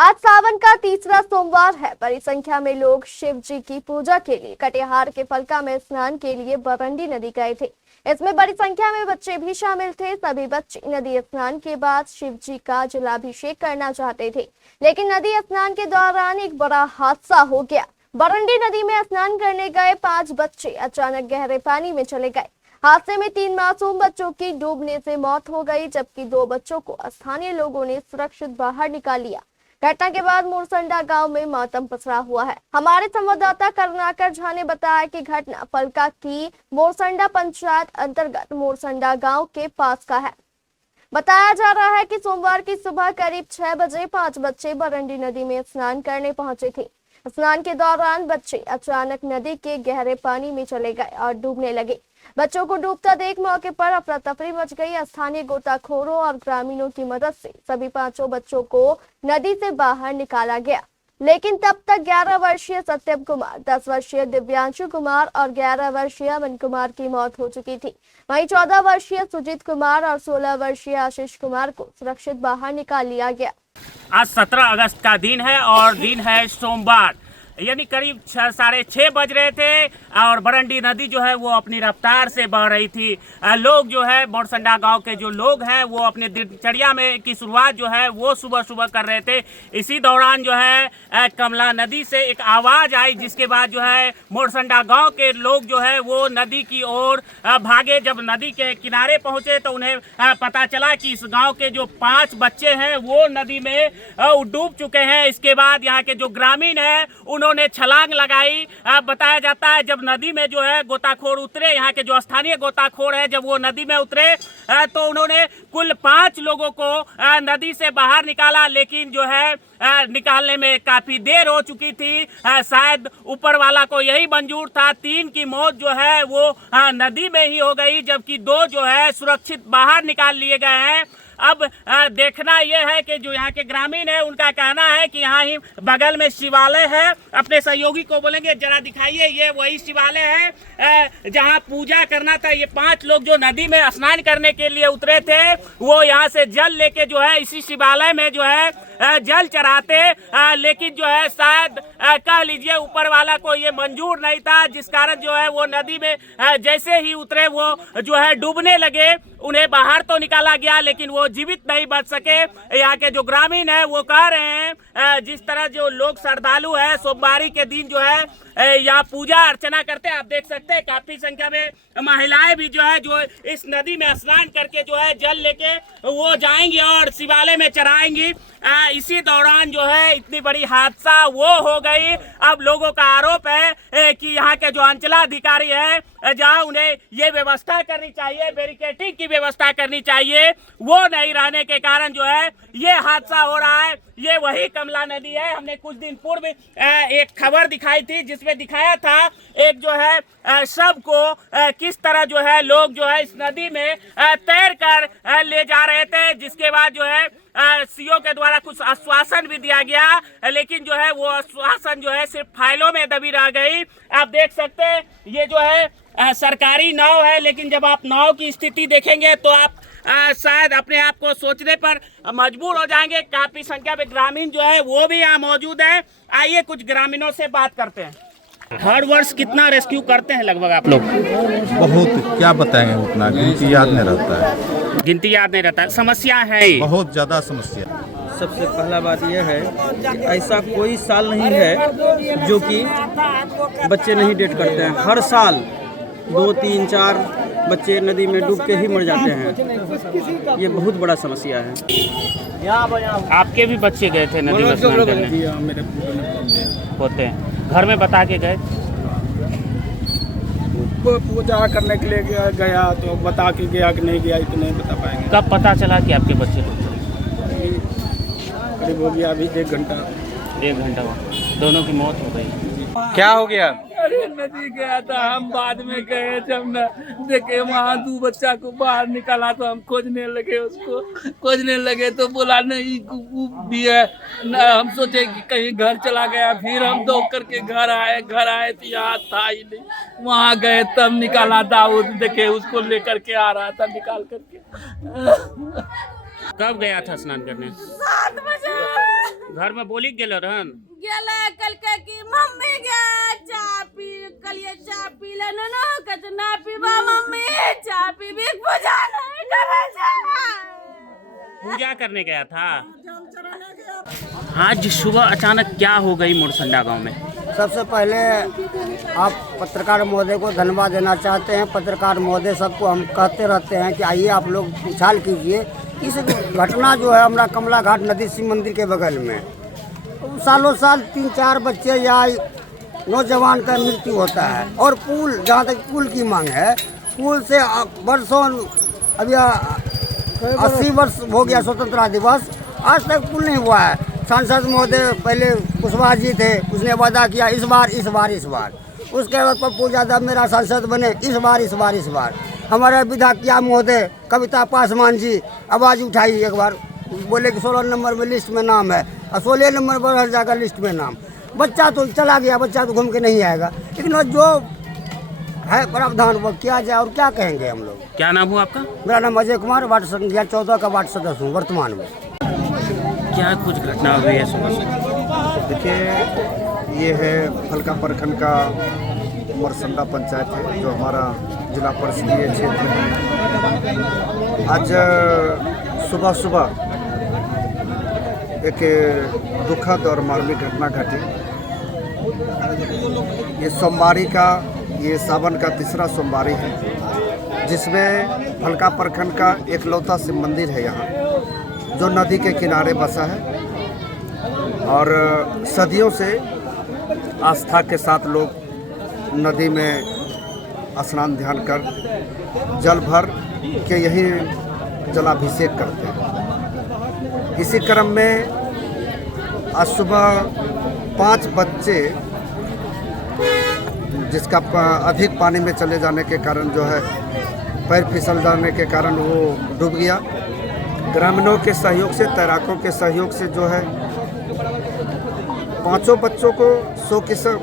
आज सावन का तीसरा सोमवार है। बड़ी संख्या में लोग शिव जी की पूजा के लिए कटिहार के फलका में स्नान के लिए बरंडी नदी गए थे। इसमें बड़ी संख्या में बच्चे भी शामिल थे। सभी बच्चे नदी स्नान के बाद शिव जी का जलाभिषेक करना चाहते थे, लेकिन नदी स्नान के दौरान एक बड़ा हादसा हो गया। बरंडी नदी में स्नान करने गए 5 बच्चे अचानक गहरे पानी में चले गए। हादसे में 3 मासूम बच्चों की डूबने से मौत हो गई, जबकि 2 बच्चों को स्थानीय लोगों ने सुरक्षित बाहर निकाल लिया। घटना के बाद मोरसंडा गांव में मातम पसरा हुआ है। हमारे संवाददाता करुणाकर झा ने बताया कि घटना फलका की मोरसंडा पंचायत अंतर्गत मोरसंडा गांव के पास का है। बताया जा रहा है कि सोमवार की सुबह करीब 6 बजे 5 बच्चे बरंडी नदी में स्नान करने पहुंचे थे। स्नान के दौरान बच्चे अचानक नदी के गहरे पानी में चले गए और डूबने लगे। बच्चों को डूबता देख मौके पर अफरा तफरी मच गई। स्थानीय गोताखोरों और ग्रामीणों की मदद से सभी 5 बच्चों को नदी से बाहर निकाला गया, लेकिन तब तक 11 वर्षीय सत्यम कुमार, 10 वर्षीय दिव्यांशु कुमार और 11 वर्षीय अमन कुमार की मौत हो चुकी थी। वहीं 14 वर्षीय सुजीत कुमार और 16 वर्षीय आशीष कुमार को सुरक्षित बाहर निकाल लिया गया। आज 17 अगस्त का दिन है और दिन है सोमवार, यानी करीब 6:30 बज रहे थे और बरंडी नदी जो है वो अपनी रफ्तार से बह रही थी। लोग जो है मोरसंडा गांव के जो लोग हैं वो अपने दिनचर्या में की शुरुआत जो है वो सुबह सुबह कर रहे थे। इसी दौरान जो है कमला नदी से एक आवाज़ आई, जिसके बाद जो है मोरसंडा गांव के लोग जो है वो नदी की ओर भागे। जब नदी के किनारे पहुंचे तो उन्हें पता चला कि इस गाँव के जो 5 बच्चे हैं वो नदी में डूब चुके हैं। इसके बाद यहाँ के जो ग्रामीण हैं उन्होंने छलांग लगाई। बताया जाता है जब नदी में जो है गोताखोर उतरे, यहाँ के जो स्थानीय गोताखोर है, जब वो नदी में उतरे तो उन्होंने कुल 5 लोगों को नदी से बाहर निकाला, लेकिन जो है निकालने में काफी देर हो चुकी थी। शायद ऊपर वाला को यही मंजूर था। 3 की मौत जो है वो नदी में ही हो गई, जबकि 2 जो है सुरक्षित बाहर निकाल लिए गए हैं। अब देखना यह है कि जो यहाँ के ग्रामीण है उनका कहना है कि यहाँ ही बगल में शिवालय है। अपने सहयोगी को बोलेंगे जरा दिखाइए, ये वही शिवालय है जहाँ पूजा करना था। ये 5 लोग जो नदी में स्नान करने के लिए उतरे थे वो यहाँ से जल लेके जो है इसी शिवालय में जो है जल चढ़ाते, लेकिन जो है शायद कह लीजिए ऊपर वाला को ये मंजूर नहीं था, जिस कारण जो है वो नदी में जैसे ही उतरे वो जो है डूबने लगे। उन्हें बाहर तो निकाला गया लेकिन वो जीवित नहीं बच सके। यहाँ के जो ग्रामीण है वो कह रहे हैं जिस तरह जो लोग श्रद्धालु है सोमवारी के दिन जो है यहाँ पूजा अर्चना करते हैं, आप देख सकते हैं काफी संख्या में महिलाएं भी जो है जो इस नदी में स्नान करके जो है जल लेके वो जाएंगी और शिवालय में चढ़ाएंगी। इसी दौरान जो है इतनी बड़ी हादसा वो हो गई। अब लोगों का आरोप है कि यहाँ के जो अंचलाधिकारी है जहाँ उन्हें ये व्यवस्था करनी चाहिए, बैरिकेडिंग की व्यवस्था करनी चाहिए, वो नहीं रहने के कारण जो है ये हादसा हो रहा है। ये वही कमला नदी है। हमने कुछ दिन पूर्व एक खबर दिखाई थी जिसमें दिखाया था एक जो है शव को किस तरह जो है लोग जो है इस नदी में तैर कर ले जा रहे थे, जिसके बाद जो है सीओ के द्वारा कुछ आश्वासन भी दिया गया, लेकिन जो है वो आश्वासन जो है सिर्फ फाइलों में दबी रह गई। आप देख सकते हैं ये जो है सरकारी नाव है, लेकिन जब आप नाव की स्थिति देखेंगे तो आप शायद अपने आप को सोचने पर मजबूर हो जाएंगे। काफी संख्या में ग्रामीण जो है वो भी यहाँ मौजूद है। आइए कुछ ग्रामीणों से बात करते हैं। हर वर्ष कितना रेस्क्यू करते हैं लगभग आप लोग? बहुत, क्या बताएंगे, उतना गिनती याद नहीं रहता है। गिनती याद नहीं रहता है। समस्या है बहुत ज़्यादा समस्या। सबसे पहला बात यह है कि ऐसा कोई साल नहीं है जो कि बच्चे नहीं डेट करते हैं। हर साल 2, 3, 4 बच्चे नदी में डूब के ही मर जाते हैं। ये बहुत बड़ा समस्या है। आपके भी बच्चे गए थे नदी में स्नान करने? मेरे होते हैं। घर में बता के गए? पूजा करने के लिए गया तो बता के गया कि नहीं गया तो नहीं बता पाएंगे। कब पता चला कि आपके बच्चे डूबे? करीब हो गया अभी 1 घंटा। 1 घंटा हुआ, दोनों की मौत हो गई। क्या हो गया? अरे नदी गया था, हम बाद में गए जब न देखे वहाँ 2 बच्चा को बाहर निकाला तो हम खोजने लगे, उसको खोजने लगे तो बोला नहीं भी है न। हम सोचे कि कहीं घर चला गया, फिर हम दौड़ करके घर आए तो यहाँ था ही नहीं। वहाँ गए तब निकाला, दाऊद देखे उसको लेकर के आ रहा था निकाल करके। कब गया था स्नान करने? 7 बजे घर में बोली गेल रहन? गेले कल के की मम्मी गे चाय पी कलिए चाय पी ले न कत ना पीबा मम्मी चाय पीबी पूजा नहीं करे जा पूजा करने गया था। आज सुबह अचानक क्या हो गई मुरसंडा गांव में? सबसे पहले आप पत्रकार महोदय को धन्यवाद देना चाहते हैं। पत्रकार महोदय सबको हम कहते रहते हैं कि आइए आप लोग उछाल कीजिए। इस घटना जो है हमारा कमला घाट नदी शिव मंदिर के बगल में सालों साल 3-4 बच्चे या नौजवान का मृत्यु होता है और पुल, जहाँ तक पुल की मांग है, पुल से वर्षों अभी 80 वर्ष हो गया स्वतंत्रता दिवस, आज तक पुल नहीं हुआ है। सांसद महोदय पहले कुशवाहा जी थे, उसने वादा किया इस बार। उसके बाद पप्पू यादव मेरा सांसद बने, इस बार। हमारे विधायक महोदय कविता पासवान जी आवाज़ उठाई एक बार, बोले कि 16 नंबर में लिस्ट में नाम है और 16 नंबर पर हर जाकर लिस्ट में नाम। बच्चा तो चला गया, बच्चा तो घूम के नहीं आएगा, लेकिन जो है प्रावधान वो किया जाए। और क्या कहेंगे हम लोग। क्या नाम हुआ आपका? मेरा नाम अजय कुमार, वार्ड संख्या 14 का वार्ड सदस्य हूँ वर्तमान में। क्या कुछ घटना हुई है सुबह से? देखिए, ये है फलका प्रखंड का मुरसंडा पंचायत है, जो हमारा जिला परिषदीय क्षेत्र है। आज सुबह एक दुखद और मार्मिक घटना घटी। ये सोमवारी का, ये सावन का तीसरा सोमवारी है, जिसमें फलका प्रखंड का एकलौता शिव मंदिर है यहाँ, जो नदी के किनारे बसा है। और सदियों से आस्था के साथ लोग नदी में स्नान ध्यान कर जल भर के यही जलाभिषेक करते हैं। इसी क्रम में आज सुबह 5 बच्चे, जिसका अधिक पानी में चले जाने के कारण जो है पैर फिसल जाने के कारण वो डूब गया। ग्रामीणों के सहयोग से, तैराकों के सहयोग से जो है 5 बच्चों को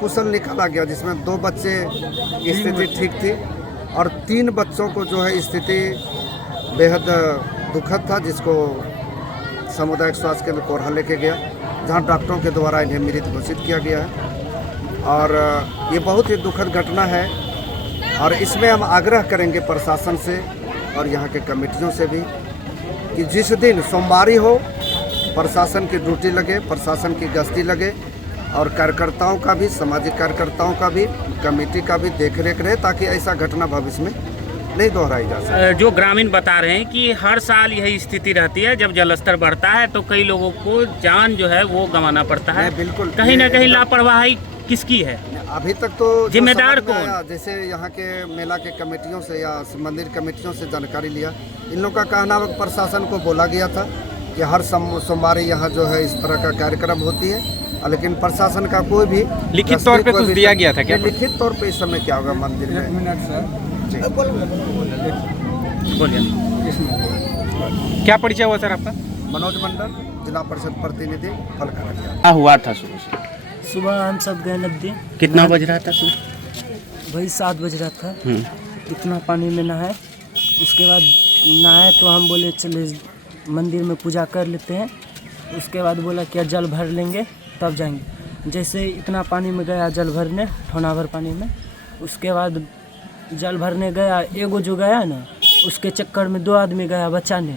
कुशल निकाला गया, जिसमें 2 बच्चे की स्थिति ठीक थी और 3 बच्चों को जो है स्थिति बेहद दुखद था, जिसको सामुदायिक स्वास्थ्य केंद्र कोरहा लेके गया, जहां डॉक्टरों के द्वारा इन्हें मृत घोषित किया गया है। और ये बहुत ही दुखद घटना है और इसमें हम आग्रह करेंगे प्रशासन से और यहाँ के कमेटियों से भी कि जिस दिन सोमवारी हो, प्रशासन की ड्यूटी लगे, प्रशासन की गश्ती लगे और कार्यकर्ताओं का भी, सामाजिक कार्यकर्ताओं का भी, कमेटी का भी देखरेख रहे, ताकि ऐसा घटना भविष्य में नहीं दोहराई जा सके। जो ग्रामीण बता रहे हैं कि हर साल यही स्थिति रहती है, जब जलस्तर बढ़ता है तो कई लोगों को जान जो है वो गंवाना पड़ता है। बिल्कुल, कहीं ना कहीं लापरवाही किसकी है? अभी तक तो जिम्मेदार कौन? जैसे यहाँ के मेला के कमेटियों से या मंदिर कमेटियों से जानकारी लिया, इन लोगों का कहना है प्रशासन को बोला गया था कि हर सोमवारी यहाँ जो है इस तरह का कार्यक्रम होती है, लेकिन प्रशासन का कोई भी लिखित तौर पे कुछ दिया गया था क्या? लिखित तौर पे इस समय क्या होगा मंदिर में? बोलिए, क्या परिचय हुआ सर आपका? मनोज मंडल, जिला परिषद प्रतिनिधि फलका। क्या हुआ था सुबह से? सुबह हम सब गए नदी। कितना बज रहा था सुबह? वही 7 बज रहा था। इतना पानी में नहाए, उसके बाद नहाए तो हम बोले चले मंदिर में पूजा कर लेते हैं। उसके बाद बोला क्या जल भर लेंगे तब जाएंगे। जैसे इतना पानी में गया जल भरने, ठोना भर पानी में, उसके बाद जल भरने गया, एगो जो गया ना, उसके चक्कर में 2 आदमी गया बचाने,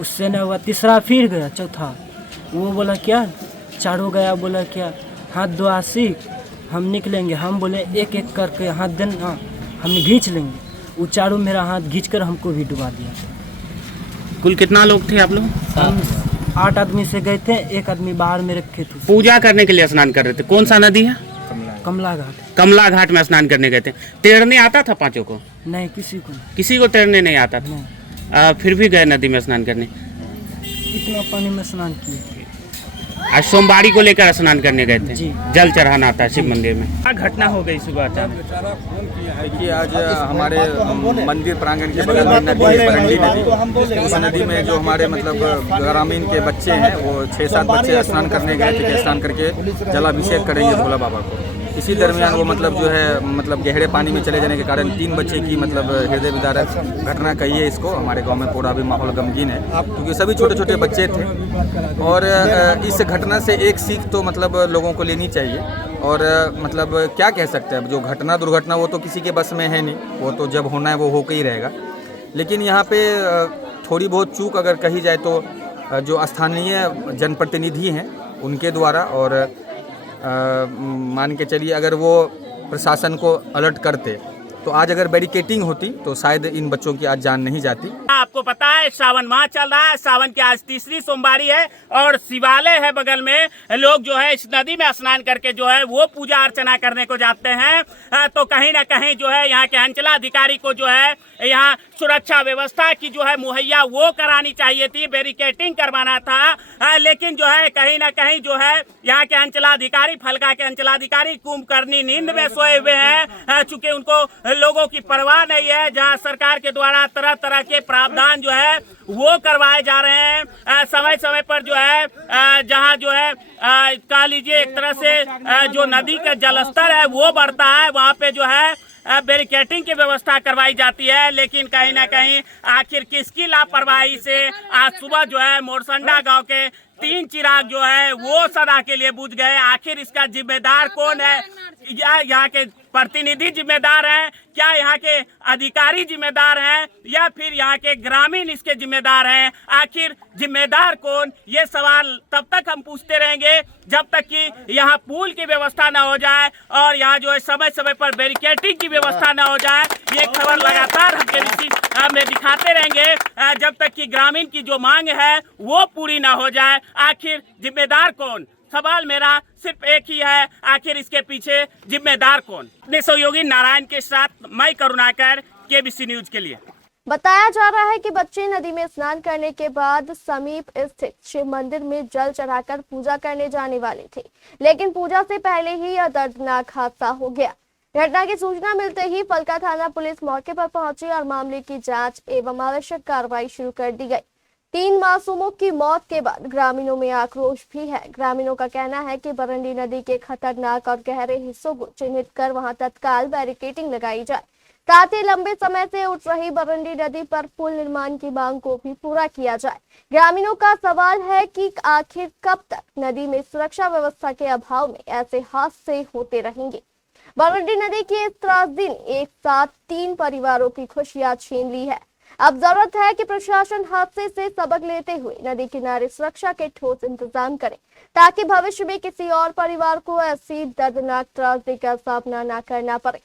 उससे ना हुआ, तीसरा फिर गया, चौथा वो बोला क्या, चारों गया, बोला क्या हाथ दो आशिक, हम निकलेंगे। हम बोले एक एक करके हाथ देना, हम खींच लेंगे। वो चारों मेरा हाथ खींचकर हमको भी डुबा दिया। कुल कितना लोग थे आप लोग? हम 8 आदमी से गए थे, 1 आदमी बाहर में रखे थे। पूजा करने के लिए स्नान कर रहे थे। कौन सा नदी है? कमला घाट। कमला घाट में स्नान करने गए थे। तैरने आता था 5 को? नहीं, किसी को नहीं। किसी को तैरने नहीं आता था। फिर भी गए नदी में स्नान करने। इतना पानी में स्नान किए। आज सोमवारी को लेकर स्नान करने गए थे, जी। जल चढ़ाना आता है शिव मंदिर में। क्या घटना हो गई सुबह? कि आज हमारे मंदिर प्रांगण के बगल में नदी है, बरंडी नदी। उस नदी में जो हमारे मतलब ग्रामीण के बच्चे हैं, वो 6-7 बच्चे स्नान करने गए थे कि स्नान करके जलाभिषेक करेंगे भोला बाबा को। इसी दरमियान वो मतलब जो है मतलब गहरे पानी में चले जाने के कारण 3 बच्चे की मतलब हृदय विदारक घटना कही है इसको। हमारे गांव में पूरा भी माहौल गमगीन है क्योंकि सभी छोटे छोटे बच्चे थे और इस घटना से एक सीख तो मतलब लोगों को लेनी चाहिए। और मतलब क्या कह सकते हैं, अब जो घटना दुर्घटना वो तो किसी के बस में है नहीं, वो तो जब होना है वो होकर ही रहेगा। लेकिन यहाँ पे थोड़ी बहुत चूक अगर कही जाए तो जो स्थानीय जनप्रतिनिधि हैं उनके द्वारा, और मान के चलिए अगर वो प्रशासन को अलर्ट करते तो आज अगर बैरिकेटिंग होती तो शायद इन बच्चों की आज जान नहीं जाती। आपको पता है सावन माह चल रहा है, सावन की आज तीसरी सोमवारी है और शिवालय है बगल में। लोग जो है इस नदी में स्नान करके जो है वो पूजा अर्चना करने को जाते हैं। तो कहीं ना कहीं जो है यहाँ के अंचलाधिकारी को जो है यहाँ सुरक्षा व्यवस्था की जो है मुहैया वो करानी चाहिए थी, बैरिकेटिंग करवाना था। लेकिन जो है कहीं ना कहीं जो है यहाँ के अंचलाधिकारी, फलका के अंचलाधिकारी कुंभकर्णी नींद में सोए हुए हैं, चूंकि उनको लोगों की परवाह नहीं है। जहां सरकार के द्वारा तरह तरह के प्रावधान जो है वो करवाए जा रहे हैं समय समय पर जो है जहां जो है कह लीजिए एक तरह से जो नदी का जलस्तर है वो बढ़ता है, वहां पे जो है बैरिकेटिंग की व्यवस्था करवाई जाती है। लेकिन कहीं ना कहीं आखिर किसकी लापरवाही से आज सुबह जो है मोरसंडा गांव के 3 चिराग जो है वो सदा के लिए बुझ गए। आखिर इसका जिम्मेदार कौन है? या यहाँ के प्रतिनिधि जिम्मेदार हैं, क्या यहाँ के अधिकारी जिम्मेदार हैं, या फिर यहाँ के ग्रामीण इसके जिम्मेदार हैं? आखिर जिम्मेदार कौन? ये सवाल तब तक हम पूछते रहेंगे जब तक कि यहाँ पुल की व्यवस्था ना हो जाए और यहाँ जो है समय समय पर बैरिकेटिंग की व्यवस्था ना हो जाए। ये खबर लगातार हम दिखाते रहेंगे जब तक कि ग्रामीण की जो मांग है वो पूरी ना हो जाए। आखिर जिम्मेदार कौन? सवाल मेरा सिर्फ एक ही है, आखिर इसके पीछे जिम्मेदार कौन? अपने सहयोगी नारायण के साथ मैं करुणाकर, केबीसी न्यूज के लिए। बताया जा रहा है कि बच्चे नदी में स्नान करने के बाद समीप स्थित शिव मंदिर में जल चढ़ाकर पूजा करने जाने वाले थे, लेकिन पूजा से पहले ही यह दर्दनाक हादसा हो गया। घटना की सूचना मिलते ही फलका थाना पुलिस मौके पर पहुंची और मामले की जांच एवं आवश्यक कार्रवाई शुरू कर दी गई। 3 मासूमों की मौत के बाद ग्रामीणों में आक्रोश भी है। ग्रामीणों का कहना है कि बरंडी नदी के खतरनाक और गहरे हिस्सों को चिन्हित कर वहां तत्काल बैरिकेटिंग लगाई जाए, साथ ही लंबे समय से उठ रही बरंडी नदी पर पुल निर्माण की मांग को भी पूरा किया जाए। ग्रामीणों का सवाल है कि आखिर कब तक नदी में सुरक्षा व्यवस्था के अभाव में ऐसे हादसे होते रहेंगे। बरंडी नदी की इस त्रासदी ने एक साथ 3 परिवारों की खुशियां छीन ली है। अब जरूरत है कि प्रशासन हादसे से सबक लेते हुए नदी किनारे सुरक्षा के ठोस इंतजाम करे, ताकि भविष्य में किसी और परिवार को ऐसी दर्दनाक त्रासदी का सामना न करना पड़े।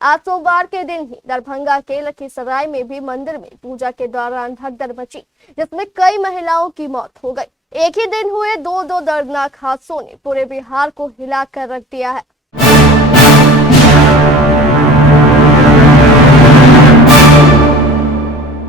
आज सोमवार के दिन ही दरभंगा के लखीसराय में भी मंदिर में पूजा के दौरान भगदड़ मची, जिसमें कई महिलाओं की मौत हो गई। एक ही दिन हुए 2 दर्दनाक हादसों ने पूरे बिहार को हिला कर रख दिया है।